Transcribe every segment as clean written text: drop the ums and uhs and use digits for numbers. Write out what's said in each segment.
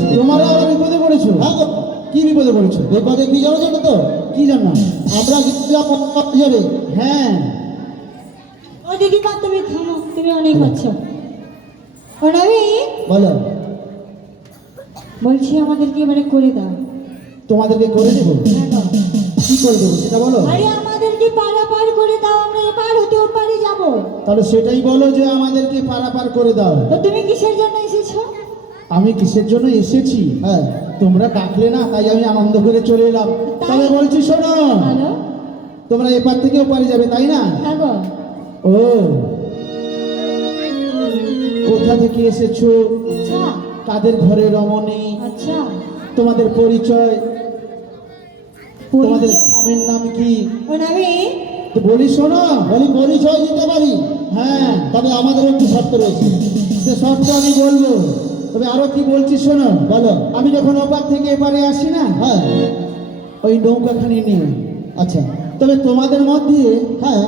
পড়েছি। তোমারও আবার বিপদে পড়েছো? হ্যাঁ গো। কি বিপদে পড়েছো? বিপদে কি জানো জানো তো? কি জানো? আমরা গিয়েছিলাম যাবে। হ্যাঁ। ও দিদিকা তুমি থামো, তুমি অনেক হচ্ছ। ও রবি, বলো। বলছি আমাদেরকে এবারে করে দাও। তোমাদেরকে করে দেবো? হ্যাঁ গো। কি করে দেবো সেটা বলো। আরে আমাদেরকে পারাপার করে দাও, আমরা এপার হতে ওপারে যাব। তাহলে সেটাই বলো যে আমাদেরকে পারাপার করে দাও। তো তুমি কিসের জন্য এসেছো? আমি কিসের জন্য এসেছি? হ্যাঁ। তোমরা ডাকলে না, তাই আমি আনন্দ করে চলে এলাম। তবে বলছি শোনো, হ্যালো। তোমরা এপার থেকে ওপারে যাবে তাই না? হ্যাঁ গো। ও, কোথা থেকে এসেছো? আচ্ছা কাদের ঘরে রমণী? আচ্ছা। তোমাদের পরিচয়, তোমাদের গ্রামের নাম কি? ও রবি, তো বলি শোনো। বলি পরিচয় দিতে পারি, হ্যাঁ, তবে আমাদের একটু শর্ত রয়েছে। সে শর্ত আমি বলবো, তবে আরো কি বলছি শোনো। বলো। আমি যখন ওপার থেকে এপারে আসি না, হ্যাঁ। ওই নৌকাখানি নিয়ে। আচ্ছা। তবে তোমাদের মধ্যে হ্যাঁ।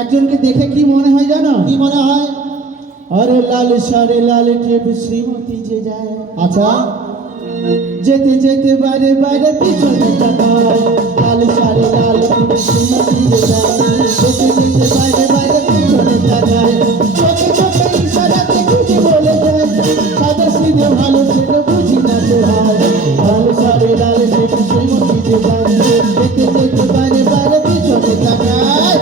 একজনকে দেখে কি মনে হয় জানো? কি মনে হয়? আরে লাল সারে লাল টেপ শ্রীমতী যে যায়। আচ্ছা। যেতে যেতে বাইরে বাইরে পিছনে তাকায়। লাল সারে লাল টেপ শ্রীমতী যে যায়। যেতে যেতে বাইরে বাইরে পিছনে তাকায়। চোখে চোখে ইশারাতে কিছু বলে যায়। সাদা সিধে ভালো ছেলে বুঝি না তো হয়। লাল সারে লাল টেপ শ্রীমতী যে যায়। যেতে যেতে বাইরে বাইরে পিছনে তাকায়।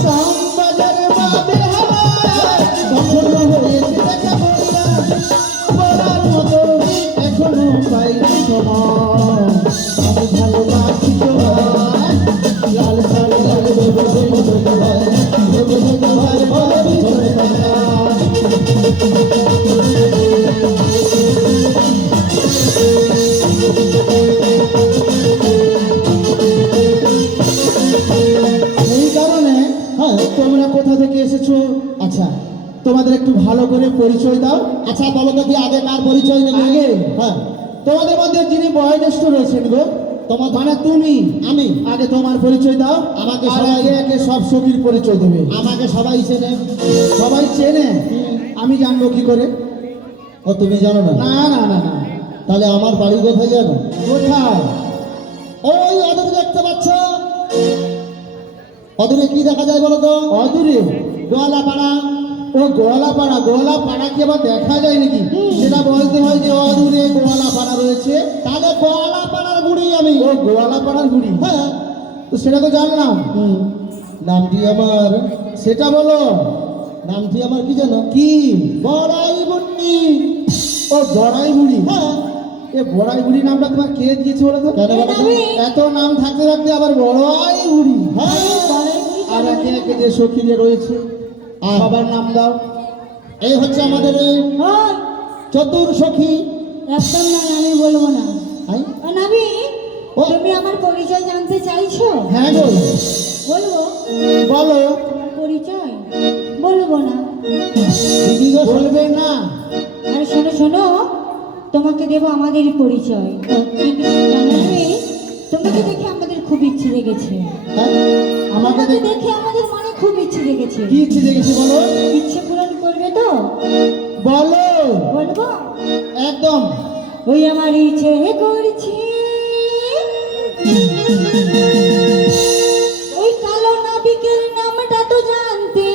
শ্যামবাজারে বাবের হাওয়ায় কখনো হয়েছে দেখা বন্যা। বলার মতো এখনো পাইনি সময়। আমি ভালোবাসি তোমায়। লাল সারে লাল ভেবে ভেবে ভেবে ভয়। ভেবে ভেবে ভয় ভয় পিছনে তাকায়। এই কারণে হ্যাঁ। তোমরা কোথা থেকে এসেছো? আচ্ছা। তোমাদের একটু ভালো করে পরিচয় দাও। আচ্ছা বলো তো কি আগে কার পরিচয় নেবে? আগে? হ্যাঁ। তোমাদের মধ্যে যিনি বয়োজ্যেষ্ঠ রয়েছেন গো, তোমার মানে তুমি, আমি। আগে তোমার পরিচয় দাও। আমাকে আর সবাই- একে একে সব সখীর পরিচয় দেবে। আমাকে সবাই চেনে। সবাই চেনে, আমি জানবো কি করে? ও তুমি জানো না? না না না না। তাহলে আমার বাড়ি কোথায় জানো? কোথায়? ওই অদূরে দেখতে পাচ্ছ? অদূরে কি দেখা যায় বলো তো? অদূরে? গোয়ালাপাড়া। ও গোয়ালাপাড়া। গোয়ালাপাড়া কি আবার দেখা যায় নাকি? সেটা বলতে হয় যে অদূরে গোয়ালাপাড়া রয়েছে। তাহলে গোয়ালাপাড়ার বুড়ি আমি। ও গোয়ালাপাড়ার বুড়ি? হ্যাঁ। তো সেটা তো জানলাম। নামটি আমার, সেটা বলো। নামটি আমার কি জানো? কি? বড়াই বুড়ি। ও বড়াই বুড়ি? হ্যাঁ। এ বড়াই বুড়ি নামটা তোমার কে দিয়েছে বলো তো? কেন বলো তো? এত নাম থাকতে থাকতে আবার বড়াই বুড়ি? হ্যাঁ। আর একে একে যে সখীরে রয়েছে আর- সবার নাম দাও। এই হচ্ছে আমাদের এই ওই, চতুর সখী। একদম নয়, আমি বলবো না। আই? ও নবী, ও। তুমি আমার পরিচয় জানতে চাইছো? হ্যাঁ গো, বলবো বলো। আমার পরিচয়? বলবো না। দিদি গো, বলবে না? আরে শোনো শোনো, তোমাকে দেবো আমাদের পরিচয়। কিন্তু জানো নবী, তোমাকে দেখে আমাদের খুব ইচ্ছে জেগেছে। হ্যাঁ? আমাকে তোমাকে দেখ- দেখে আমাদের মনে খুব ইচ্ছে জেগেছে। কি ইচ্ছে দেখেছি বলো? ইচ্ছে পূরণ করবে তো? বলো বলবো? একদম। ওই আমার ইচ্ছে করছে ওই কালো নাবিকের নামটা তো জানতে।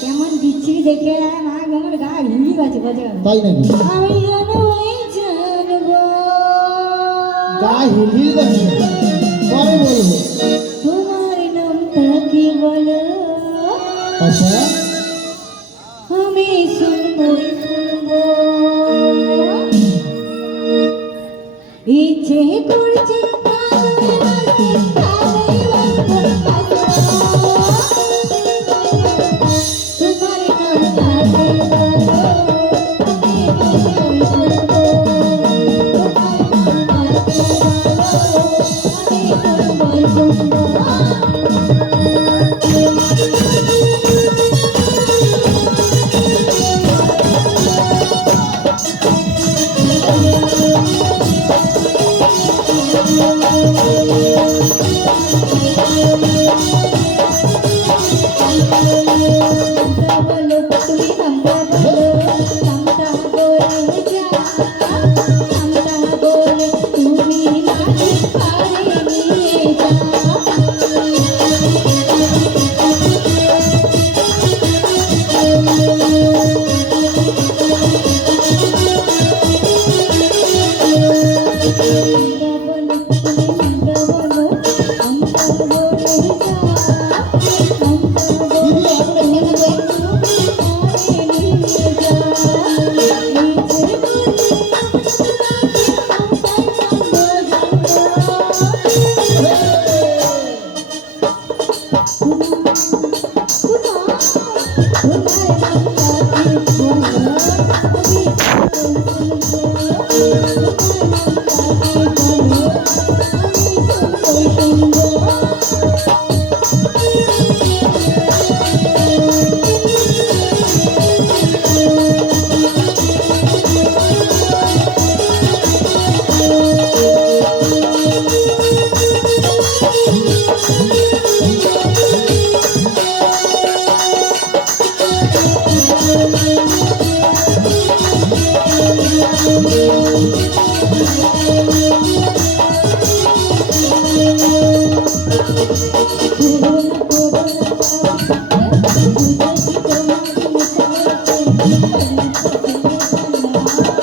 কেমন বিচ্ছিরি দেখে মা আমার গা হিলি গেছে বোঝা। তাই নাকি? আমি জানো এই জানবো গা হিল গেছে। পরে বলবো। তোমার নামটা কি বলো? আচ্ছা। আমি শুনবই শুনবো। ইচ্ছে করছে কানে বাজতে, কানে বাজতে, তোমার নামটা কি বলো? আমি শুনবই শুনবো। তোমার নামটা কি বলো? আমি শুনবই শুনবো।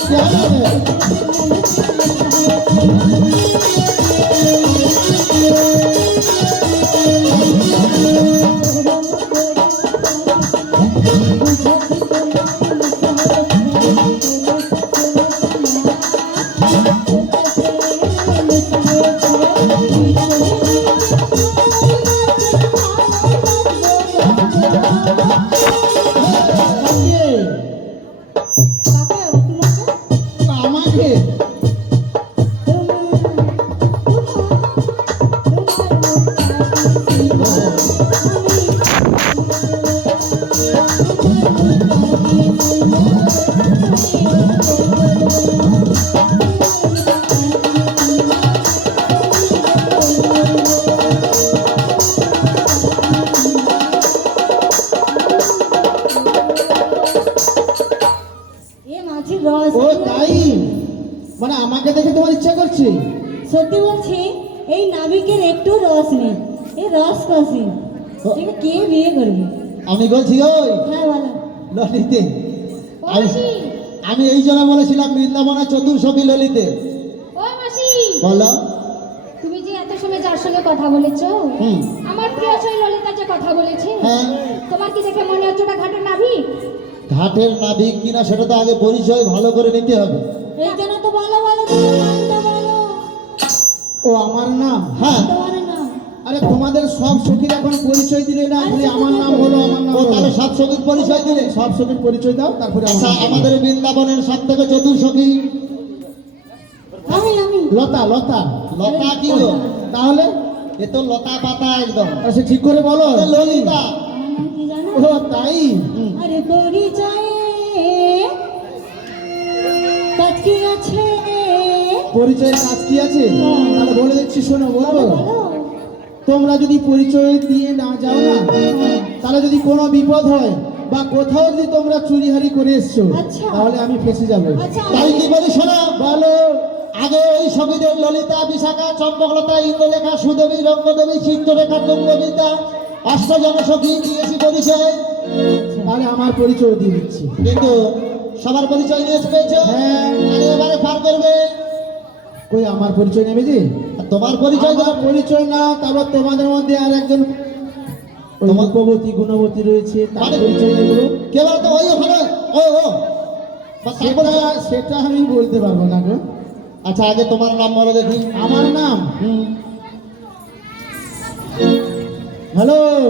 क्या है? আমাকে এ মাছের রস। ও তাই, মানে আমাকে দেখে তোমার ইচ্ছা করছে? সত্যি বলছি, এই নাবিকের একটু রস নেই, এই রস কষি। একে কে বিয়ে করবে? আমি বলছি ওই হ্যাঁ বলো। ললিতে, ও মাসি, আমি এই জন্য বলেছিলাম বৃন্দাবনে চতুর্শখী ললিতে। ও মাসি, বলো। তুমি যে এত সময় যার সঙ্গে কথা বলেছো, হুম। আমার প্রিয় ছয় ললিতা যে কথা বলেছে, হ্যাঁ। তোমার কি দেখে মনে হচ্ছে ওটা ঘাটের নাভিক? ঘাটের নাবিক কিনা সেটা তো আগে পরিচয় ভালো করে নিতে হবে। এই জন্য তো বলো বলো, তোমার নামটা বলো। ও আমার নাম? হ্যাঁ। তোমার নাম? আরে তোমাদের সব সখীর এখন পরিচয় দিলে না, খালি আমার নাম বলো, আমার নাম ও বলো। তাহলে সাত সখীর পরিচয় দিলে? সব সখীর পরিচয় দাও, তারপরে আমার আচ্ছা, নাম বলো। আমাদের বৃন্দাবনের সব থেকে চতুর্শখী আমি লতা। লতা লতা কি গো? তাহলে এ তো লতা পাতা একদম। আচ্ছা ঠিক করে বলো। আরে ললিতা। আমার নাম কি জানো? ও তাই, আরে পরিচয়ে কাজ কি আছে? পরিচয়ের কাজ কি আছে? তাহলে বলে দিচ্ছি, শোনো, বলবো? বলো। তোমরা যদি পরিচয় দিয়ে না যাও না, তাহলে যদি কোনো বিপদ হয় বা কোথাও যদি তোমরা চুরিহারি করে এসছো, আচ্ছা। তাহলে আমি ফেসে যাবো। আচ্ছা তাই কি বলি শোনো, বলো। আগে ওই সখীদের ললিতা, বিশাখা, চম্পকলতা, ইন্দ্রলেখা, সুদেবী, রঙ্গদেবী, চিত্ররেখা, তুঙ্গবিদ্যা, অষ্টজন সখী দিয়েছি পরিচয়। তাহলে আমার পরিচয় দিয়ে দিচ্ছি। কিন্তু সবার পরিচয় নিয়ে পেয়েছো। হ্যাঁ। তাহলে এবারে পার করবে। কই আমার পরিচয় নেবে যে? আর তোমার পরিচয় দাও। আমার পরিচয় না, তারপর তোমাদের মধ্যে আর একজন ওই তোমার- রূপবতী গুণবতী রয়েছে, তার মানে- পরিচয় নেবো। কেবল তো ওই ওখানে ও ও বা তারপরে- সেটা আমি বলতে পারবো না গো। আচ্ছা, আগে তোমার নাম বলো দেখি। আমার নাম হুম। হ্যালো।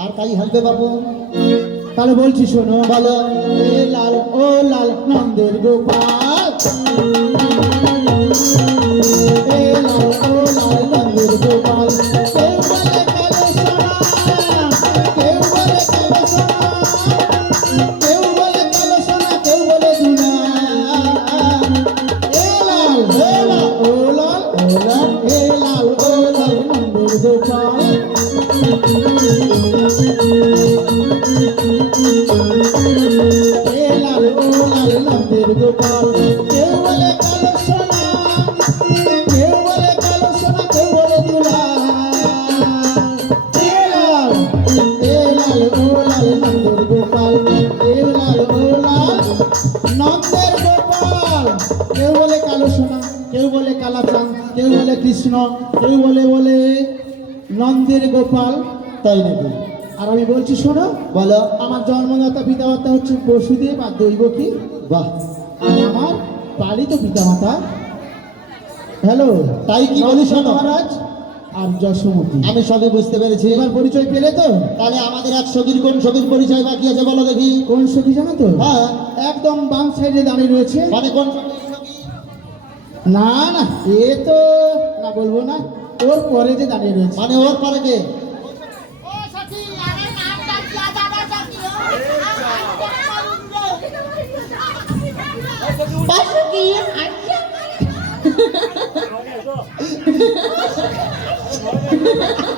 আর কাই হালবে বাবু। তাহলে বলছি, শোনো। বলো। এ লাল ও লাল নন্দের গোপাল, এ লাল ও লাল নন্দের গোপাল, কেউ বলে কালো সোনা, কেউ বলে কালো সোনা, কেউ বলে কালো সোনা, কেউ বলে দুনা। এ লাল ও লাল ও লাল, এ লাল ও লাল নন্দের গোপাল। এ লাল ও লাল নন্দের গোপাল, কেউ বলে কালো সোনা, কেউ বলে কালো সোনা, কেউ বলে দুলাল। এ লাল ও লাল নন্দের গোপাল, এ লাল ও লাল নন্দের গোপাল। কেউ বলে কালো সোনা, কেউ বলে কালাচাঁদ, কেউ বলে কৃষ্ণ, কেউ বলে নন্দের গোপাল। তাই নাকি? আর আমি বলছি, শোনো। বলো। আমার জন্মদাতা পিতামাতা হচ্ছে বসুদেব আর দৈবকী, বাহ, আর আমার পালিত পিতামাতা। হ্যালো, তাই কি বলি শোনো। মহারাজ। আর যশোমতী। আমি সবই বুঝতে পেরেছি। এবার পরিচয় পেলে তো? তাহলে আমাদের এক সখীর কোন সখীর পরিচয় বাকি আছে বলো দেখি। কোন সখী জানো তো? হ্যাঁ। একদম বাম সাইডে দাঁড়িয়ে রয়েছে। মানে কোন সখী? না না, এ তো না বলবো না, ওর পরে যে দাঁড়িয়ে রয়েছে। মানে ওর পরে কে?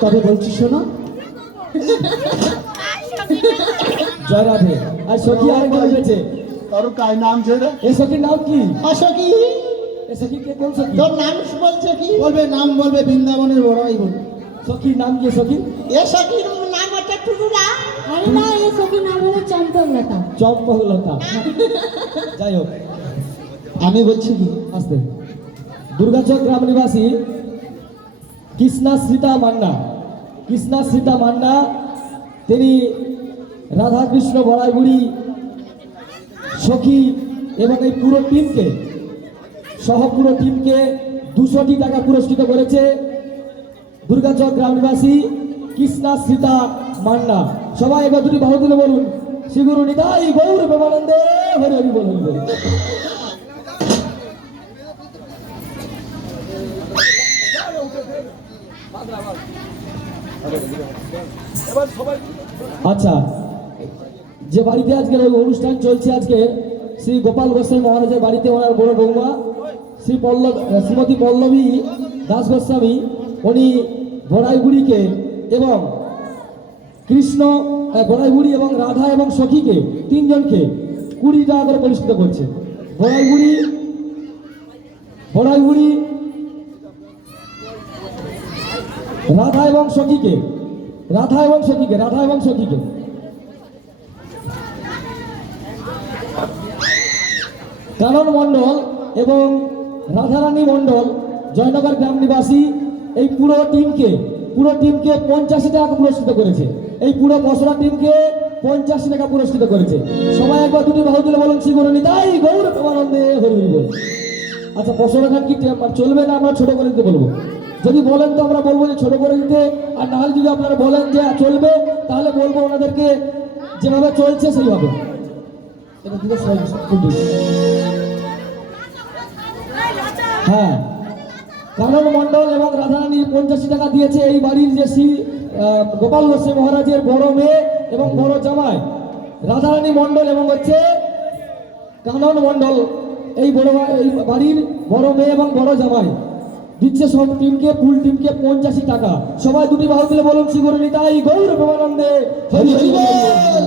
তবে বলছি শোনো, জয় রাধে। আর সখী আরেকজন উঠেছে। তোর কাই নাম ছেড়ে এ সখীর নাম কি? সখী। এ সখী কে? কোন সখী? তোর নাম বলছে কি? বলবে নাম বলবে, বৃন্দাবনের বড়াই বলবে। সখীর নাম কি সখী? এ সখীর নাম হচ্ছে টুটুলা। আরে না, এই সখীর নাম হলো চম্পকলতা। চম্পকলতা। যাই হোক, আমি বলছি কি? আসতে। দুর্গাচক গ্রাম নিবাসী কৃষ্ণা সীতা মান্না, কৃষ্ণা সীতা মান্না, তিনি রাধাকৃষ্ণ বড়াইগুড়ি সখী এবং এই পুরো টিমকে সহ পুরো টিমকে 200টি টাকা পুরস্কৃত করেছে দুর্গাচক গ্রাম নিবাসী কৃষ্ণা সীতা মান্না। সবাই এবার দুটি বাহু তুলে বলুন, শ্রী গুরু নিতাই গৌর প্রেমানন্দে হরি হরি বল, হরি বল। আচ্ছা, যে বাড়িতে আজকের ওই অনুষ্ঠান চলছে, আজকে শ্রী গোপাল গোস্বামী মহারাজের বাড়িতে ওনার বড় বৌমা শ্রীমতী পল্লবী দাস গোস্বামী, উনি বড়াইগুড়িকে এবং কৃষ্ণ বড়াইগুড়ি এবং রাধা এবং সখীকে 3 জনকে 20 টাকা করে পুরস্কৃত করছে। বড়াইগুড়ি রাধা এবং সখীকে কানন মণ্ডল এবং রাধারানী মণ্ডল জয়নগর গ্রাম নিবাসী এই পুরো টিমকে 85 টাকা পুরস্কৃত করেছে। এই পুরো বসরা টিমকে 85 টাকা পুরস্কৃত করেছে। সবাই একবার দুটি বাহু তুলে বলুন, শ্রী গুরু নিতাই গৌর প্রেমানন্দে হরি হরি বল। আচ্ছা, বসরা গান কি চলবে না আমরা ছোট করে দিতে বলবো? যদি বলেন তো আমরা বলবো যে ছোট করে দিতে, আর নাহলে যদি আপনারা বলেন যে চলবে তাহলে বলবো ওনাদেরকে যেভাবে চলছে সেইভাবে। এটা দিকে হ্যাঁ, কানন মণ্ডল এবং রাধারানী 85 টাকা দিয়েছে এই বাড়ির যে শ্রী গোপাল গোস্বামী মহারাজের বড় মেয়ে এবং বড় জামাই রাধারানী মণ্ডল এবং হচ্ছে কানন মণ্ডল, এই বাড়ির বড় মেয়ে এবং বড় জামাই দিচ্ছে সব টিমকে, ফুল টিমকে 85 টাকা। সবাই দুটি বাহু তুলে বলুন, শ্রী গুরু নিতাই গৌর প্রেমানন্দে হরি হরি বল।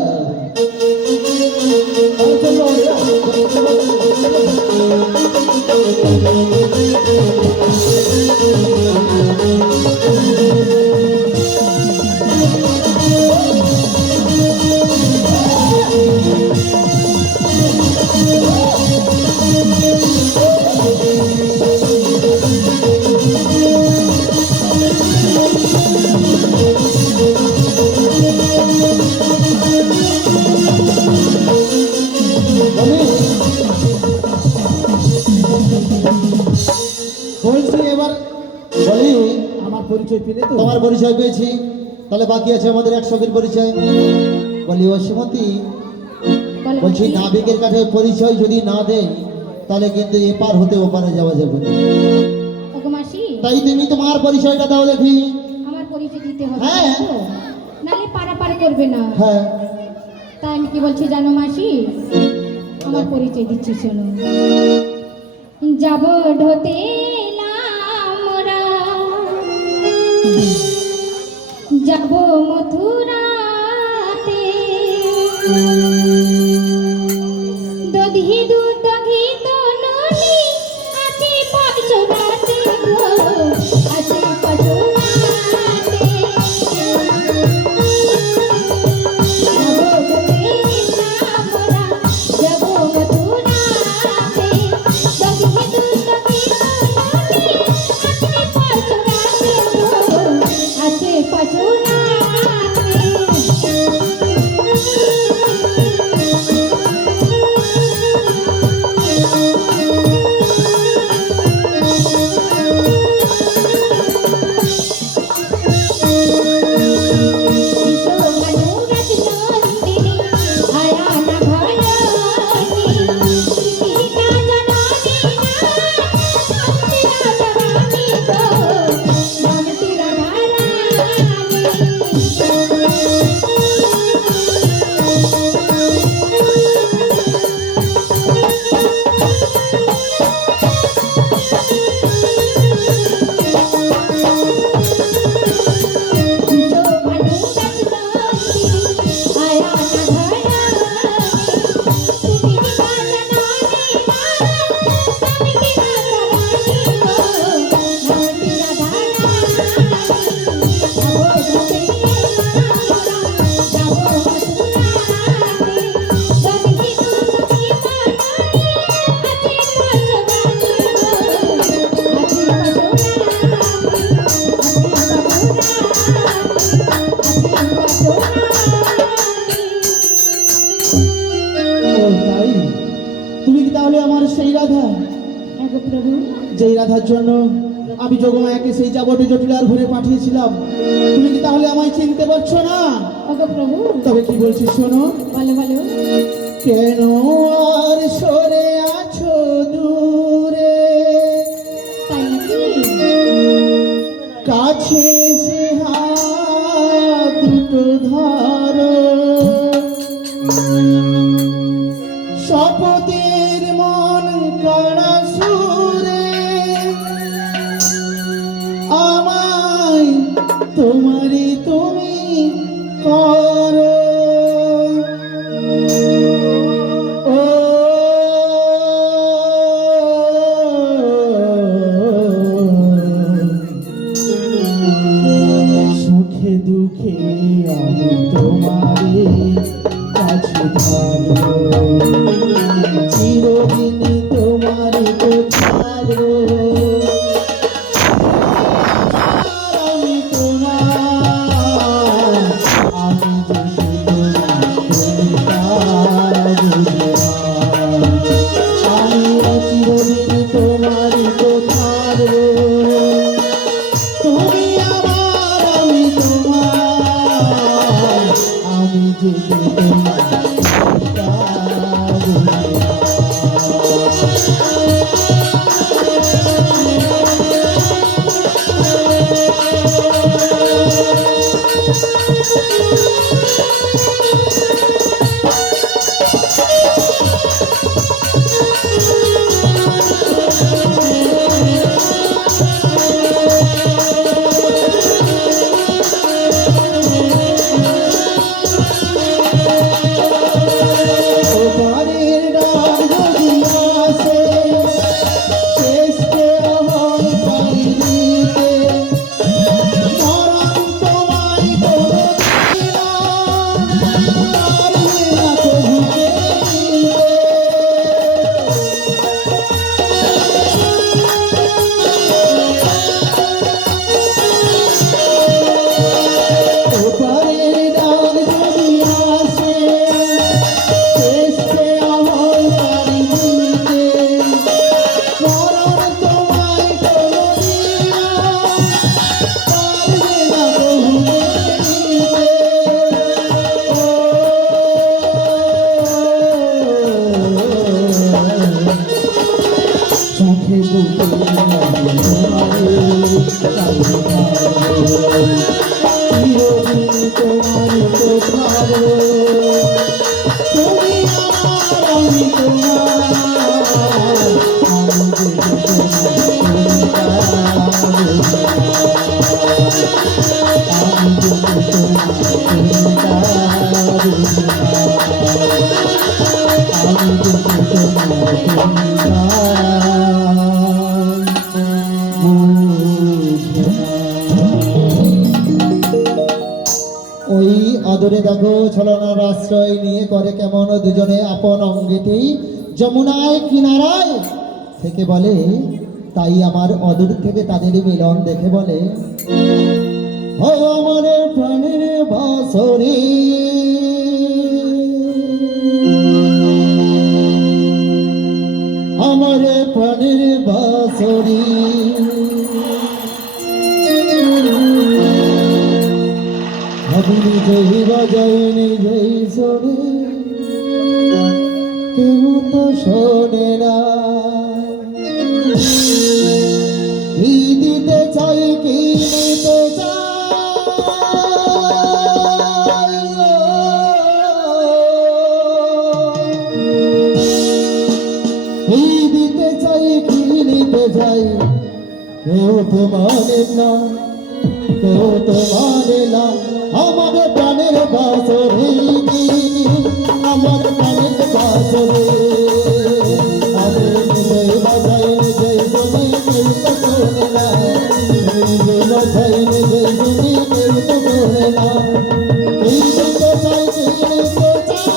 বলছি এবার বলি আমার পরিচয় পেলে তো? তোমার পরিচয় পেয়েছি, তাহলে বাকি আছে আমাদের এক সখীর পরিচয়। বলি ও শ্রীমতী, বলো বলছি মাসি। নাবিকের কাছে পরিচয় যদি না দেয় তাহলে কিন্তু এপার হতে ওপারে যাওয়া যাবে না। ওগো মাসি, তাই তুমি তোমার পরিচয়টা দাও দেখি। আমার পরিচয় দিতে হবে হ্যাঁ। তো? নালে পারাপার করবে না। হ্যাঁ, তাই আমি কি বলছি জানো মাসি, আমার পরিচয় দিচ্ছি শোনো। যাব ঢোতে নামরা, যাব মথুরাতে, দধি দুধ দধি তননি আছে পাঁচশোনাতে গো, আছে পাঁচশোনাতে। যাব মথুরাতে, দধি দুধ দধি তননি আছে পাঁচশোনাতে গো, আছে পাঁচশোনাতে। যেই রাধার জন্য আমি যোগমায়াকে সেই যাবতীয় জটিলার ঘুরে পাঠিয়েছিলাম, তুমি কি তাহলে আমায় চিনতে পারছো না? ওগো প্রভু, তবে কি বলছি শোনো। বলো বলো। কেন আর সরে আছো দূরে, তাই নাকি? কাছে এসে হাত দুটো ধরো, শপথের মন কাড়া সুরে আমায় তোমারই তুমি করো। ও সুখে দুঃখে আমি তোমারে কাছে ধরো, চিরদিন তোমারে তো ছাড়ো। আমি তোমার, আমি আমি চিরদিন তোমারে তো ছাড়ো। তুমি আমার, আমি তোমার, আমি যেতে তোমার ওপারের ডাক যদি আসে, শেষকে হয় পাইনিতে, মরণ তোমায় কোনো দিন পারবে না কবু পেতে। ওপারের ডাক যদি আসে, শেষকে হয় পাইনিতে, মরণ তোমায় কোনো দিন পারবে না কবু পেতে। সুখে দুঃখে আমি তোমারে কাছে ধরো, চিরদিন তোমারে তো ছাড়ো। তুমি আমার, আমি তোমার, আমি যেতে আমি যেতে আমি যেতে ওই আদরে দেখো ছলনার আশ্রয় নিয়ে করে কেমন দুজনে আপন অঙ্গেটি যমুনায় কিনারায় থেকে বলে, তাই আমার অদূর থেকে তাদের মিলন দেখে বলে, ও আমার প্রাণের বাসরে আমার প্রাণের বাসরে আমি নিজেই বাজাই নিজেই শোনে, কেউ তো শোনে না। কি দিতে চাই কি নিতে চাই, কি দিতে চাই কি নিতে চাই, কেউ তো মানে না, কেউ তো মানে না। আমার প্রাণের বাসরে, আমার প্রাণের বাসরে আমি নিজেই বাজাই নিজেই শুনি, কেউ তো শোনে না। নিজেই বাজাই নিজেই শুনি, কেউ তো শোনে না। কি দিতে চাই কি নিতে চাই,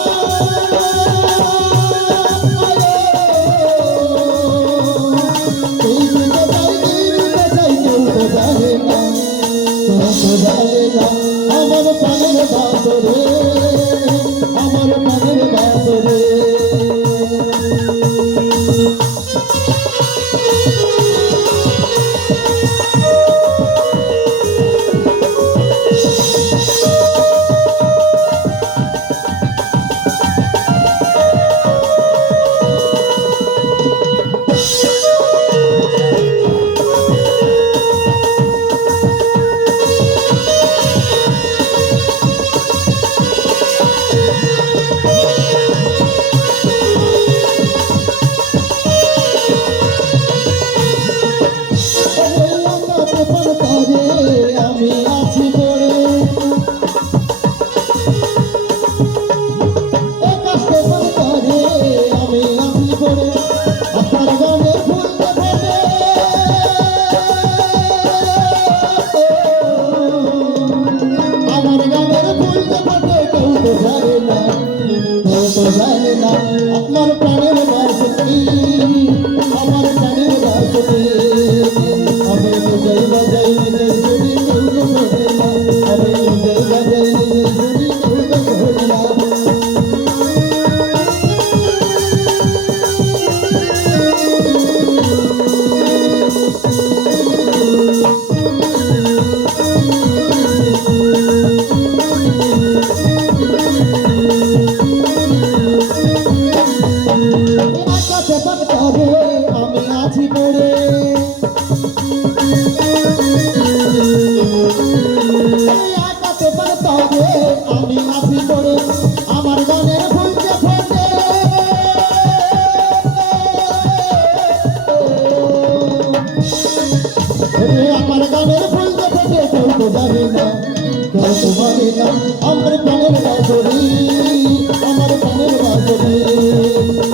কেউ তো জানে না, কেউ তো জানে না। আমার প্রাণের বাসরে, আমার প্রাণের বাসরে। মানে না আমার প্রাণের বাঁশরি আমার প্রাণের বাঁশরি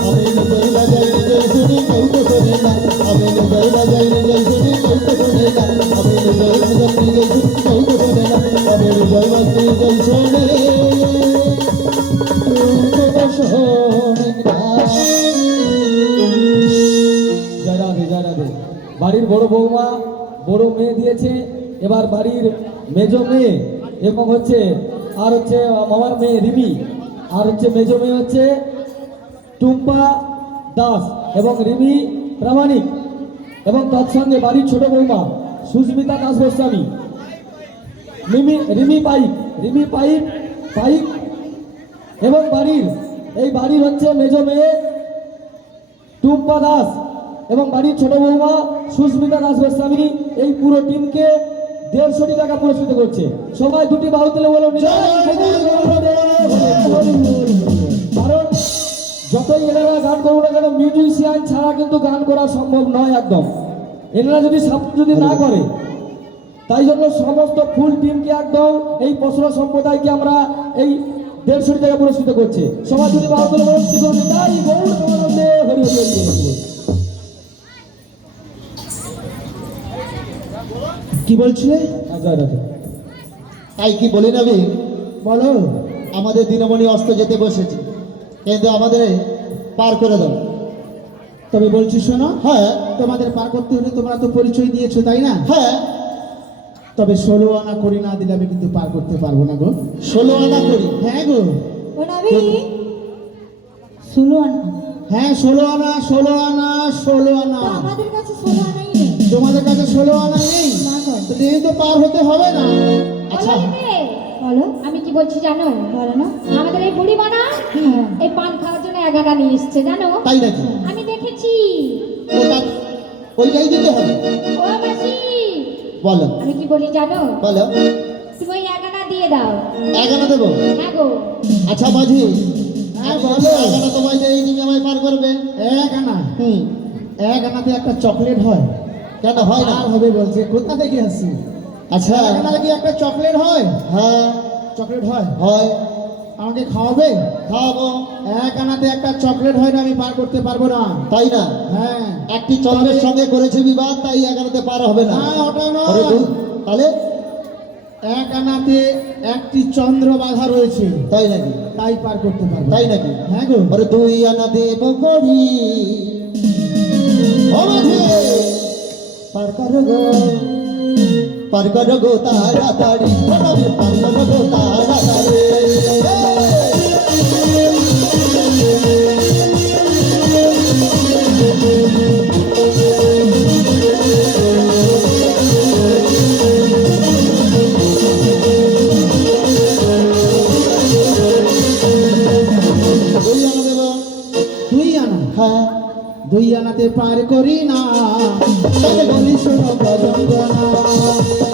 আমি নিজের বাজাই নিজের শুনি কেউ তো শোনে না আমি নিজের বাজাই নিজের শুনি কেউ তো শোনে না আমি নিজের নিজের নিজের শুনি কেউ তো শোনে না আমি নিজের বাজ নিজের শোনে কেউ তো শোনে না। জয় রাধে জয় রাধে। বাড়ির বড় বৌমা বড় মেয়ে দিয়েছে, এবার বাড়ির মেজ মেয়ে এবং হচ্ছে আর হচ্ছে মামার মেয়ে রিমি, আর হচ্ছে মেজ মেয়ে হচ্ছে টুম্পা দাস এবং রিমি প্রামাণিক, এবং তৎসঙ্গে বাড়ির ছোট বৌমা সুস্মিতা দাস গোস্বামী, রিমি পাইপ এবং বাড়ির হচ্ছে মেজ মেয়ে টুম্পা দাস এবং বাড়ির ছোট বৌমা সুস্মিতা দাস গোস্বামী এই পুরো টিমকে 150 টাকা পুরস্কৃত করছে। সবাই দুটি বাহু তুলে বলুন কারণ যতই এনারা গান করুন না কেন মিউজিশিয়ান ছাড়া কিন্তু গান করা সম্ভব নয় একদম। এনারা যদি না করে, তাই জন্য সমস্ত ফুল টিমকে একদম এই পশরা সম্প্রদায়কে আমরা এই 150 টাকা পুরস্কৃত করছে। সবাই দুটি বাহু তুলে বলুন তাই গৌর সমানন্দে হরি হরি হরি হরি। কি বলছিলে? জয় রাধে। তাই কি বলি না বলো। আমাদের দিনমণি অস্ত যেতে বসেছে, কিন্তু আমাদের পার করে দাও। তবে বলছি শোনো, হ্যাঁ তোমাদের পার করতে হলে তোমরা তো পরিচয় দিয়েছো তাই না? হ্যাঁ তবে 16 আনা করি না দিলে আমি কিন্তু পার করতে পারবো না গো। 16 আনা করি। হ্যাঁ গো, ও নাবি 16 আনা। হ্যাঁ 16 আনা 16 আনা 16 আনা। তো আমাদের কাছে 16 আনাই নেই। তোমাদের কাছে 16 আনা নেই? না গো। তাহলে এই তো পার হতে হবে না। আচ্ছা বলো আমি কি বলছি জানো? বলো না। আমাদের এই বুড়ি মানা এই পান খাওয়ার জন্য 11টা নিয়ে এসছে জানো? তাই নাকি? আমি দেখেছি। ওটা ওইটাই দিতে হবে। ও মাসি, বলো আমি কি বলি জানো? বলো। তুমি ওই 11টা দিয়ে দাও। 11 দেবো? হ্যাঁ গো। আচ্ছা মাঝি, হ্যাঁ, বলো। বলো। 11 তোমায় দেই, তুমি আমায় পার করবে। 1 আনা, হুম 1 আনাতে একটা চকলেট হয়। কেন হয় না? পার হবে বলছে, কোথা থেকে আসি? আচ্ছা 1 আনাতে কি একটা চকলেট হয়? হ্যাঁ চকলেট হয়। হয়, আমাকে খাওয়াবে? খাওয়াবো। 1 আনাতে একটা চকলেট হয় না, আমি পার করতে পারবো না। তাই না? হ্যাঁ একটি চন্দ্রের সঙ্গে করেছে বিবাদ, তাই 11তে পার হবে না। না, ওটা ওরে নয়। দু- তাহলে 1 আনাতে একটি চন্দ্র বাধা রয়েছে, তাই নাকি? তাই পার করতে পারবো। তাই নাকি? হ্যাঁ গো। ওরে 2 আনা দেব করি। ও মাঝি, পার করো গো, পার করো গো তাড়াতাড়ি, পার করো গো তাড়াতাড়ি। দুই আনা দেব। 2 আনা, হ্যাঁ 2 আনাতে পার করি না, তবে বলি শোনো গজঙ্গনা।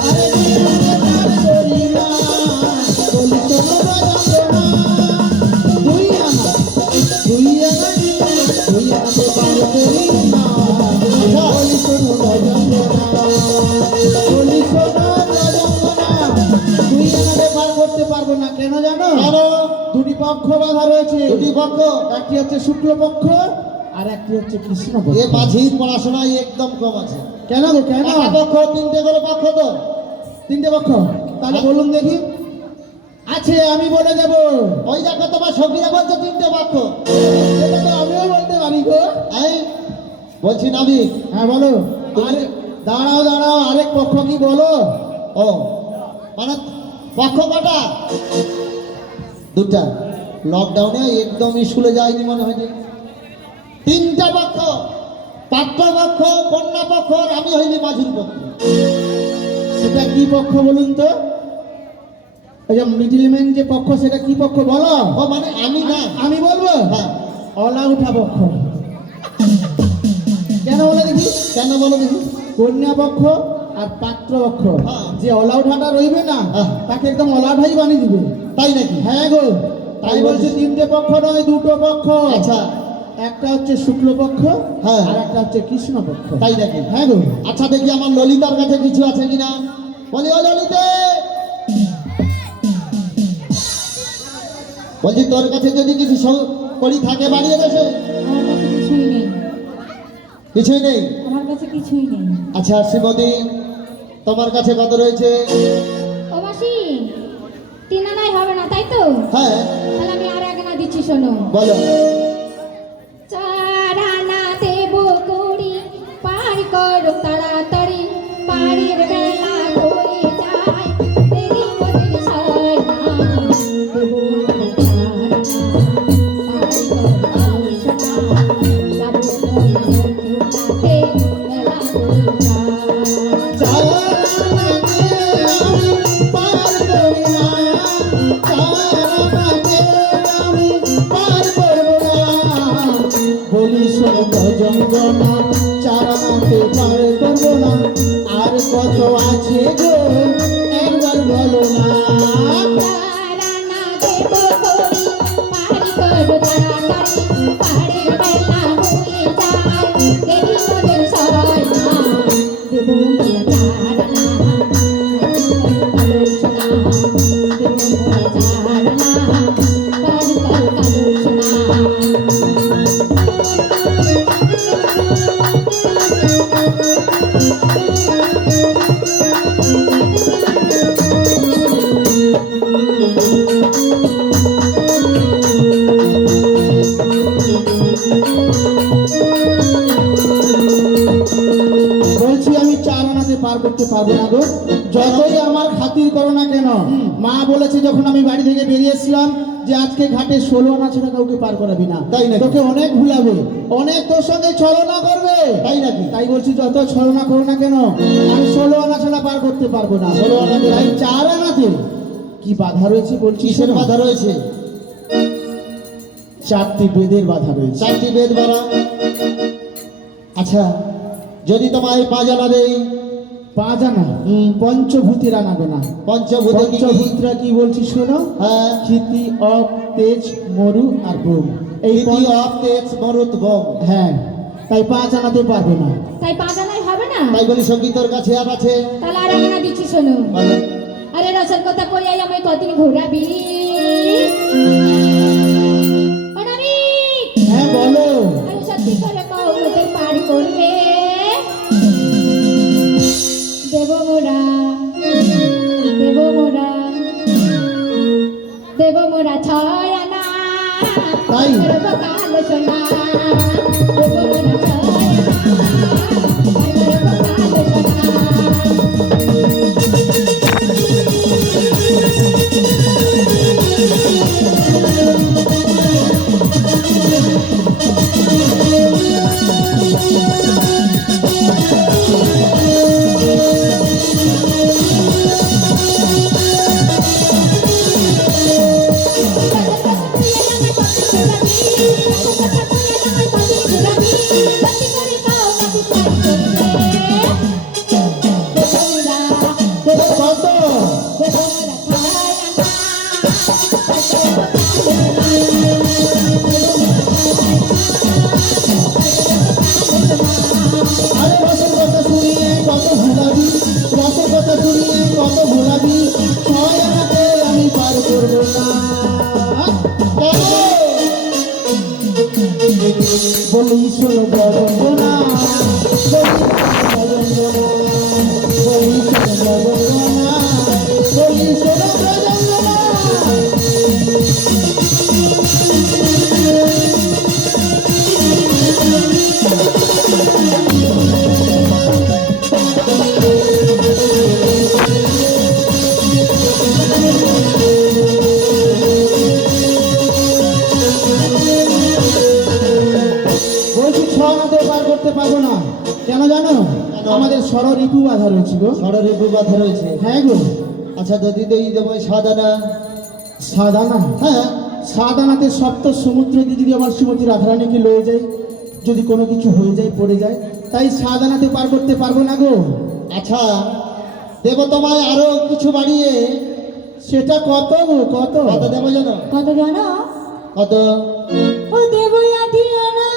আরে 2 আনাতে পার করি না, বলি শোনো গজঙ্গনা। 2 আনা, 2 আনা, 2 আনাতে পার করি না, বলি শোনো গজঙ্গনা, বলি শোনো গজঙ্গনা। 2 আনাতে পার করতে পারবো না, কেন জানো? কেন? দুটি পক্ষ বাধা রয়েছে। দুটি পক্ষ। একটি হচ্ছে শুক্লপক্ষ আর একটি হচ্ছে কৃষ্ণপক্ষ। এ মাঝির পড়াশোনায় একদম কম আছে। কেন গো, কেন? একটা পক্ষ, 3টে করে পক্ষ তো। 3টে পক্ষ, তাহলে বলুন দেখি। আছে, আমি বলে দেব। ওই দেখো তোমার সখীরা বলছে 3টে পক্ষ। এটা তো আমিও বলতে পারি গো। এই বলছি নাবিক। হ্যাঁ বলো। আরে দাঁড়াও দাঁড়াও, আরেক পক্ষ কি বলো? ও মানে পক্ষ কটা? 2টা। লকডাউনে একদম স্কুলে যায়নি মনে হয় যে। 3টা পক্ষ, পাত্রপক্ষ, কন্যা পক্ষ, আর আমি হইনি মাঝির পক্ষ। সেটা কি পক্ষ বলুন তো? ওই যে মিডিলম্যান যে পক্ষ, সেটা কি পক্ষ বলো? ও মানে আমি না। আমি বলবো? হ্যাঁ অলা উঠা পক্ষ। কেন বলে দেখি? কেন বলো দেখি? কন্যা পক্ষ আর পাত্র পক্ষ, হ্যাঁ। যে অলাউঠাটা রইবে না, হ্যাঁ। তাকে একদম অলাউঠাই বানিয়ে দিবে। তাই নাকি? হ্যাঁ গো, তাই বলছে 3টে পক্ষ নয়, 2টো পক্ষ। আচ্ছা একটা হচ্ছে শুক্লপক্ষ, হ্যাঁ। আর একটা হচ্ছে কৃষ্ণপক্ষ। তাই নাকি? হ্যাঁ গো। আচ্ছা দেখি আমার ললিতার কাছে কিছু আছে কিনা। বলি ও ললিতে, বলছি তোর কাছে যদি কিছু করি থাকে বাড়িয়ে দেশে আমার কাছে কিছুই নেই, কিছুই নেই। আমার কাছে কিছুই নেই। আচ্ছা শ্রীমতী, তোমার কাছে কত রয়েছে? ও মাসি, 3 আনাই হবে না তাই তো? হ্যাঁ তাহলে আমি আর 1 আনা দিচ্ছি শোনো। বলো। 4 আনা দেব করি, পার করো তাড়াতাড়ি, পাড়ের বেলা হয়ে যায়, দেরি করে সয় না, দেব 4 আনা, পার করো সোনা, যাব মনে মেলা হয়ে যায়। বলি শোনো গজঙ্গনা, চারানাতে পার করবো না, আর কত আছে গো একবার বলো না। তারানা দেব করি, পার করো তাড়াতাড়ি, পাড়ের বেলা হয়ে যায়, দেরি করে সয় না, দেব মোরা তারানা, কালো সোনা, দেব মোরা তারানা, পার করো কালো সোনা। বলছি আমি 4 আনাতে পার করতে পারবো না গো, যতই আমার খাতির করো না কেন। মা বলেছে যখন আমি বাড়ি থেকে বেরিয়েছিলাম যে আজকে ঘাটে 16 আনা ছাড়া কাউকে পার করাবি না, তাই নাকি? তোকে অনেক ভুলাবে, অনেক তোর সঙ্গে ছলনা করবে, তাই নাকি? তাই বলছি যত ছলনা করো না কেন আমি 16 আনা ছাড়া পার করতে পারবো না। 16 আনাতে তাই 4 আনাতে কি বাধা রয়েছে বলছি কিসের শোনো। বাধা রয়েছে? 4টি বেদের বাধা রয়েছে। 4টি বেদ বাড়া। আচ্ছা যদি তোমায় 5 আনা দেই? 5 আনা পঞ্চভূতির আনাবে না। পঞ্চভূত কি কি? পঞ্চভূতরা কি বলছি শোনো, হ্যাঁ, ক্ষিতি, অপ, তেজ, মরু আর ব্রহ্ম। এই ইতি অপ তেজ মরুত বম। হ্যাঁ, তাই 5 আনাতে পারবে না। তাই 5 আনাই হবে না? তাই বলি সঙ্গী তোর কাছে আর আছে? তাহলে আর 1 আনা দিচ্ছি শোনো। বলো। আরে রসের কথা কই আই আমায় কদিন ঘোরাবি? ও নাবিক, হ্যাঁ বলো। আরে সত্যি করে কও ওদের পার করবে? দেব মোরা, দেব মোরা, দেব মোরা 6 আনা, তাই? করবো কালো সোনা, দেব মোরা 6 আনা, করবো কালো সোনা। কত? আরে রসের কথা শুনিয়ে কত ভুলাবি, রসের কথা শুনিয়ে কত ভুলাবি, 6 আনাতে আমি পার করবো না। বলি শোনো গজঙ্গনা, বলি শোনো গজঙ্গনা, বলি শোনো গজঙ্গনা। বলছি 6 আনাতে পার করতে পারবো না, কেন জানো? আমাদের ষড় ঋতু বাধা রয়েছে গো। ষড়ঋতু বাধা রয়েছে। হ্যাঁ গো। আচ্ছা যদি দেই দেবো 7 আনা? 7 আনা? হ্যাঁ। 7 আনাতে সপ্ত সমুদ্র দিয়ে যদি আমার শ্রীমতী রাধারানীকে লয়ে যায়, যদি কোনো কিছু হয়ে যায় পড়ে যায়, তাই 7 আনাতে পার করতে পারবো না গো। আচ্ছা দেব তোমায় আরো কিছু বাড়িয়ে। সেটা কত গো, কত? কত দেবো জানো? কত জানো? কত? ও দেবো দিও না,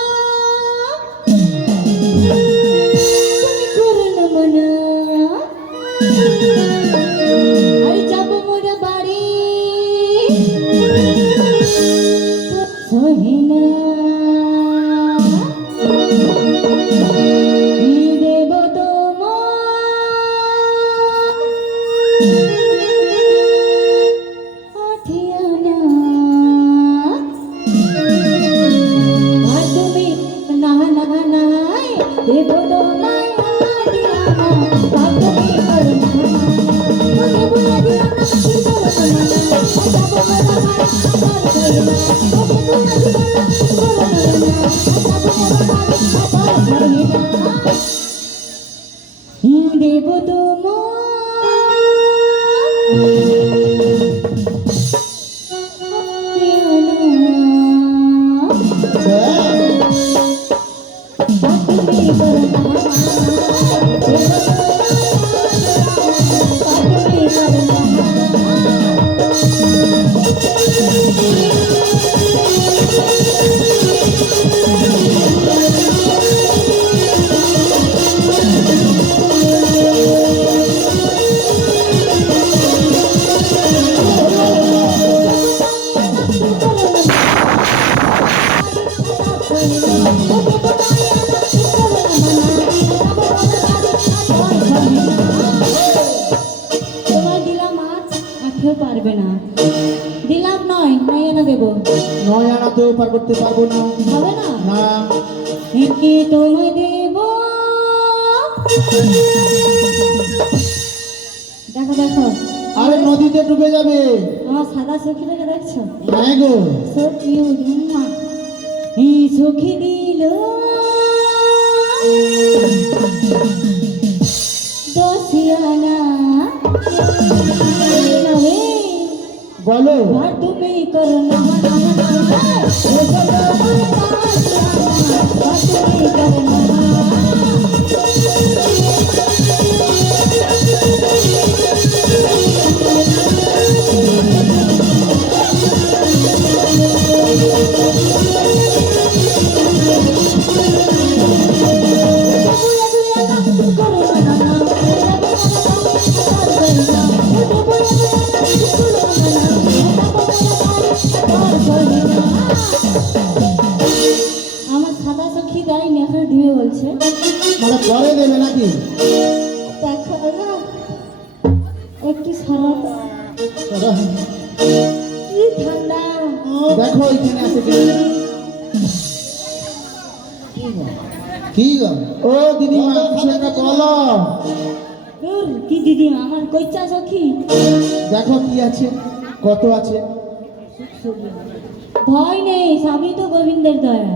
তুমি করো না মনা, আর যাবো মোরা বাড়ি, সহিনা দেব আঠিয়ানা আর তুমি না না নাই দেব তোমায় আঠিয়ানা আর তুমি করুণা ওকে বুলা দিও না কি করো না যাব মেরা ভাই আর করুণা ওকে বুলা দিও না কি করো না যাব মেরা ভাই আর করুণা দেব তোমায় দিলাম আজ আখেও পারবে না দিলাম নয় নয় এনে দেবো নয় আনাতেও পার করতে পারবো না। হবে না না কি তোমায় দেব দেখো দেখো আরে নদীতে ডুবে যাবে। আমার সাদা সখীটাকে দেখছো হ্যাঁ গো so cute মা এই সখী দিল দশিয়ানা নবে বলো আর তুমি করো না না না না ও বলো আর তুমি করো না আমার সাদা সখী দেয়নি এখন দিবে বলছে মানে পরে দেবে নাকি? দেখো না একটু সরব কি ঠান্ডা দেখো এখানে আছে কি কি গো? ও দিদিমা কিছু একটা বলো। দূর কি দিদিমা আমার কইচা সখী দেখো কি আছে কত আছে। ভয় নেই সবই তো গোবিন্দের দয়া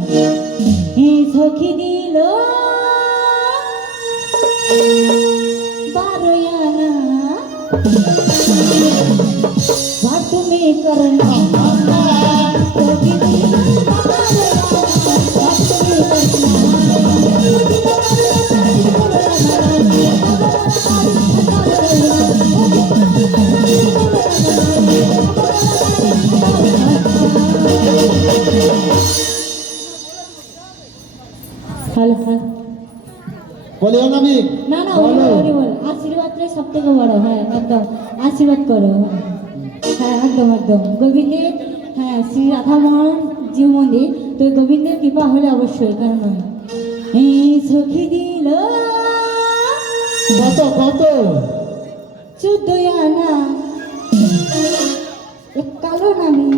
এই সখী দিল বারোয়ানা আর তুমি করনা সখী দিল বারোয়ানা আর তুমি হ্যালো হ্যালো বলিও না আমি না না বলো। বল আশীর্বাদটাই সব থেকে বড় হ্যাঁ একদম আশীর্বাদ করো হ্যাঁ একদম একদম গোবিন্দের হ্যাঁ শ্রী রাধামোহন জিউ মন্দির তো গোবিন্দের কৃপা হলে অবশ্যই কারণ নয় এই সখী দিল কত কত 14 আনা এক কালো নামি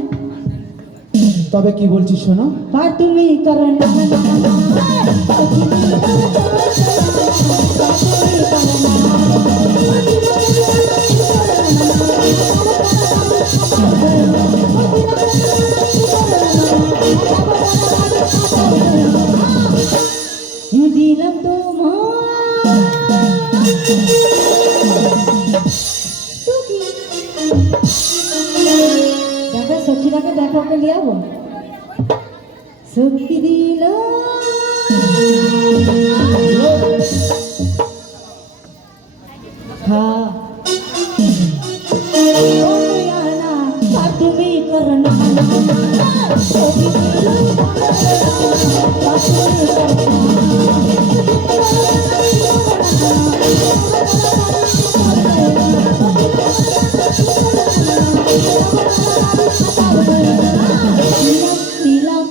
তবে কি বলছিস শোনো আর তুমি করো না দিলাম তোমার দেখো সখীটাকে দেখো ওকে লিয়াবো সখী দিল হ্যাঁ তুমি করনা সখী দিল দিলাম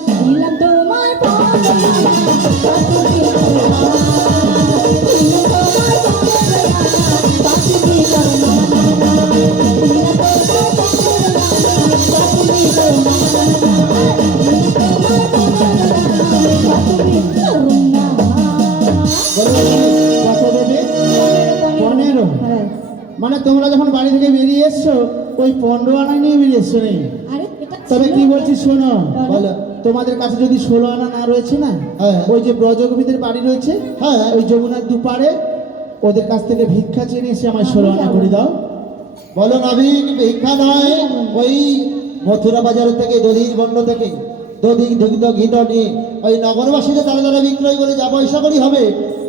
ওই 15 আনা নিয়ে বেরিয়েছো নে। আরে এটা তবে ছিল কি না। বলছি শোনো, বলো। তোমাদের কাছে যদি 16 আনা না রয়েছে না, হ্যাঁ। ওই যে ব্রজগোপীদের বাড়ি রয়েছে, হ্যাঁ। ওই যমুনার দুপারে ওদের কাছ থেকে ভিক্ষা চেয়ে নিয়ে এসে আমায় 16 আনা করে দাও। বলো নাবিক, ভিক্ষা নয়, ওই মথুরা বাজার থেকে দধির বন্ড থেকে দধি দুগ্ধ ঘিত নিয়ে ওই নগরবাসীদের দ্বারা দ্বারা বিক্রয় করে যা পয়সা করি হবে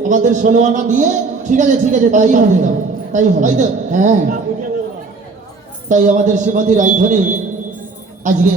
আমাদের 16 আনা দিয়ে ঠিক আছে ঠিক আছে, তাই হবে, তাই হবে। তাই তো? হ্যাঁ তাই আমাদের শ্রীমতী রাইধনী আজকে